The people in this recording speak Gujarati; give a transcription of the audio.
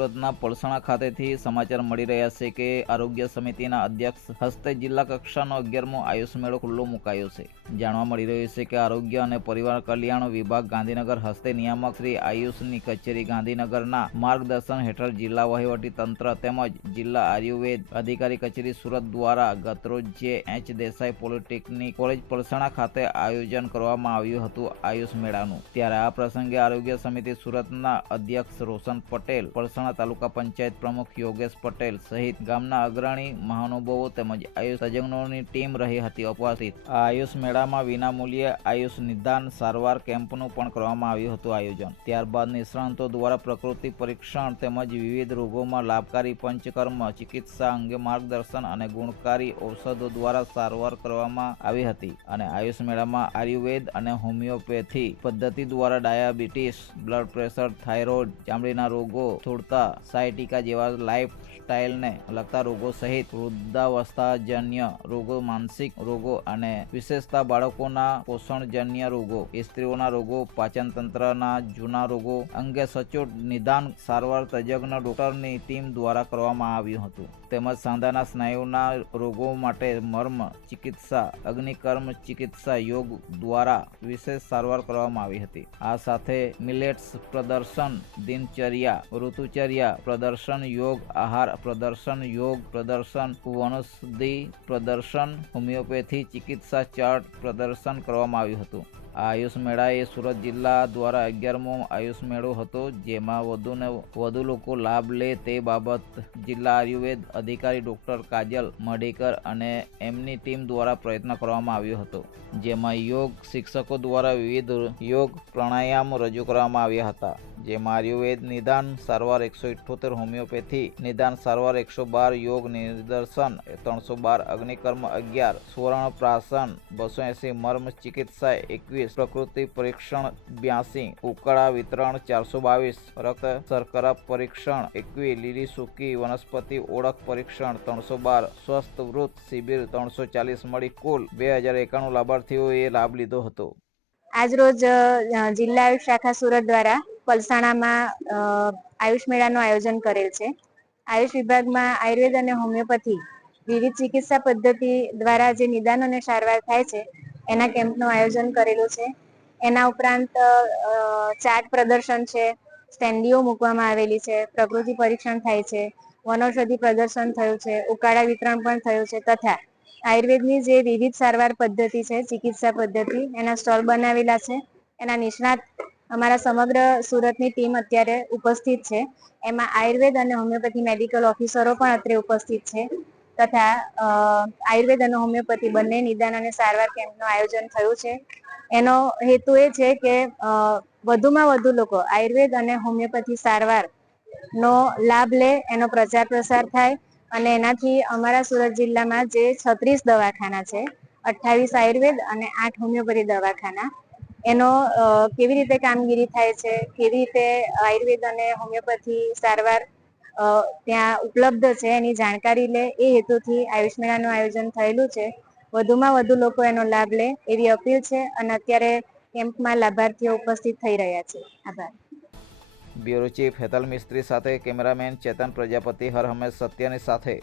સુરતના પલસણા ખાતેથી સમાચાર મળી રહ્યા છે કે આરોગ્ય સમિતિના અધ્યક્ષ હસ્તે જિલ્લા કક્ષાનો અગિયારમો આયુષ મેળો ખુલ્લો મુકાયો છે. જાણવા મળી રહ્યું છે કે આરોગ્ય અને પરિવાર કલ્યાણ વિભાગ ગાંધીનગર હસ્તે નિયામક શ્રી આયુષની કચેરી ગાંધીનગરના માર્ગદર્શન હેઠળ જિલ્લા વહીવટી તંત્ર તેમજ જિલ્લા આયુર્વેદ અધિકારી કચેરી સુરત દ્વારા ગતરોજ જે H Desai polytechnic college Palsana ખાતે આયોજન કરવામાં આવ્યું હતું આયુષ મેળાનું. ત્યારે આ પ્રસંગે આરોગ્ય સમિતિ સુરતના અધ્યક્ષ રોશન પટેલ પલસાણા તાલુકા પંચાયત પ્રમુખ યોગેશ પટેલ સહિત ગામના અગ્રણી મહાનુભાવો તેમજ આયુષ તજજ્ઞોની ટીમ રહી હતી ઉપસ્થિત. આ આયુષ મેળામાં વિનામૂલ્યે આયુષ નિદાન સારવાર કેમ્પનું પણ કરવામાં આવ્યું હતું આયોજન. ત્યારબાદ નિષ્ણાંતો દ્વારા પ્રકૃતિ પરીક્ષણ તેમજ વિવિધ રોગોમાં લાભકારી પંચકર્મ, ચિકિત્સા અંગે માર્ગદર્શન અને ગુણકારી ઔષધો દ્વારા સારવાર કરવામાં આવી હતી અને આયુષ મેળામાં આયુર્વેદ અને હોમિયોપેથી પદ્ધતિ દ્વારા ડાયાબિટીસ, બ્લડ પ્રેશર, થાઇરોઇડ, ચામડીના રોગો સ્થૂળતા સાયટિકા જેવા લાઈફ સ્ટાઇલને લગતા રોગો સહિત વૃદ્ધાવસ્થાજન્ય રોગો, માનસિક રોગો અને વિશેષતા બાળકોના પોષણજન્ય રોગો સ્ત્રીઓના રોગો, પાચનતંત્રના જૂના રોગો અંગે સચોટ નિદાન સારવાર તજજ્ઞ ડોક્ટરની ટીમ દ્વારા કરવામાં આવ્યું હતું. તેમજ સાંધાના સ્નાયુના રોગો માટે મર્મ ચિકિત્સા, અગ્નિકર્મ ચિકિત્સા યોગ દ્વારા વિશેષ સારવાર કરવામાં આવી હતી. આ સાથે મિલેટ્સ પ્રદર્શન, દિનચર્યા, ઋતુચર્યા પ્રદર્શન યોગ, આહાર પ્રદર્શન યોગ, પ્રદર્શન વનૌષધિ પ્રદર્શન, હોમિયોપેથી ચિકિત્સા ચાર્ટ પ્રદર્શન કરવામાં આવ્યું હતું. આયુષ મેળા એ સુરત જિલ્લા દ્વારા અગિયારમો આયુષ મેળો હતો, જેમાં વધુને વધુ લોકો લાભ લે તે બાબત જિલ્લા આયુર્વેદ અધિકારી ડૉક્ટર કાજલ મડેકર અને એમની ટીમ દ્વારા પ્રયત્ન કરવામાં આવ્યો હતો, જેમાં યોગ શિક્ષકો દ્વારા વિવિધ યોગ પ્રાણાયામ રજૂ કરવામાં આવ્યા હતા, જેમાં આયુર્વેદ નિદાન સારવાર એકસો ઇઠ્ઠોતેર હોમિયોપેથી નિદાન સારવાર એકસો બાર, યોગ નિદર્શન ત્રણસો બાર, અગ્નિકર્મ અગિયાર, સુવર્ણ પ્રાસન બસો એંસી, મર્મ ચિકિત્સા એકવીસ પ્રકૃતિ પરીક્ષણ બ્યાસી, ઉકળા વિતરણ ચારસો બાવીસ, રક્ત શર્કરા પરીક્ષણ એકવીસ, લીલી સૂકી વનસ્પતિ ઓળખ પરીક્ષણ ત્રણસો બાર, સ્વસ્થ વૃત શિબિર ત્રણસો ચાલીસ મળી કુલ બે હજાર એકાણું લાભાર્થીઓએ લાભ લીધો હતો. આજરોજ જિલ્લા આયુષ શાખા સુરત દ્વારા પલસાણામાં આયુષ મેળાનું આયોજન કરેલ છે. આયુષ વિભાગમાં આયુર્વેદ અને હોમિયોપેથી વિવિધ ચિકિત્સા પદ્ધતિ દ્વારા જે નિદાન અને સારવાર થાય છે એના કેમ્પનું આયોજન કરેલું છે. એના ઉપરાંત ચાટ પ્રદર્શન છે, સ્ટેન્ડીઓ મૂકવામાં આવેલી છે, પ્રકૃતિ પરીક્ષણ થાય છે, વનૌષધિ પ્રદર્શન થયું છે, ઉકાળા વિતરણ પણ થયું છે તથા આયુર્વેદની જે વિવિધ સારવાર પદ્ધતિ છે, ચિકિત્સા પદ્ધતિ, એના સ્ટોલ બનાવેલા છે. એના નિષ્ણાત અમારા સમગ્ર સુરતની ટીમ અત્યારે ઉપસ્થિત છે. એમાં આયુર્વેદ અને હોમિયોપેથી મેડિકલ ઓફિસરો પણ અત્રે ઉપસ્થિત છે. તથા આયુર્વેદ અને હોમિયોપેથી બંને નિદાન અને સારવાર કેમ્પનું આયોજન થયું છે. એનો હેતુ એ છે કે વધુમાં વધુ લોકો આયુર્વેદ અને હોમિયોપેથી સારવાર નો લાભ લે, એનો પ્રચાર પ્રસાર થાય અને એનાથી અમારા સુરત જિલ્લામાં જે છત્રીસ દવાખાના છે, અઠ્ઠાવીસ આયુર્વેદ અને આઠ હોમિયોપેથી દવાખાના, એનો કેવી રીતે કામગીરી થાય છે, કેવી રીતે આયુર્વેદ અને હોમિયોપેથી સારવાર ત્યાં ઉપલબ્ધ છે, એની જાણકારી લે, એ હેતુથી આયુષ મેળાનું આયોજન થયેલું છે. વધુમાં વધુ લોકો એનો લાભ લે, એવી અપીલ છે અને અત્યારે કેમ્પમાં લાભાર્થીઓ ઉપસ્થિત થઈ રહ્યા છે. આભાર. બ્યુરો ચીફ હેતલ મિસ્ત્રી સાથે કેમેરામેન ચેતન પ્રજાપતિ, હર હંમેશ સત્યની સાથે.